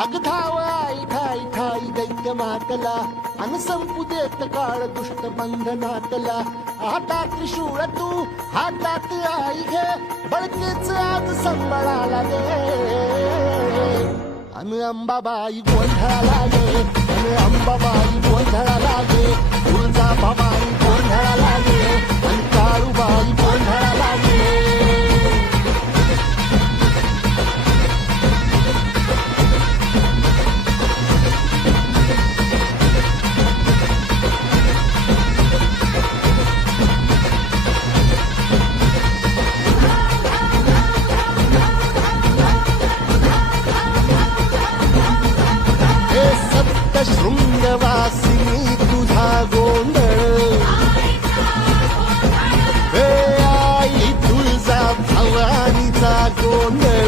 अग धाव आई ठाई ठाई दैत्य मातला अन संपू देत काळ दुष्ट बंधनातला हातात त्रिशूळ तू हातात आई घे बळकेच आज संबळाला दे अन अंबाबाई गोंधळाला गे अन अंबाबाई गोंधळाला गे तुळजा भवानी गोंधळाला गे अन काळूबाई गोंधळाला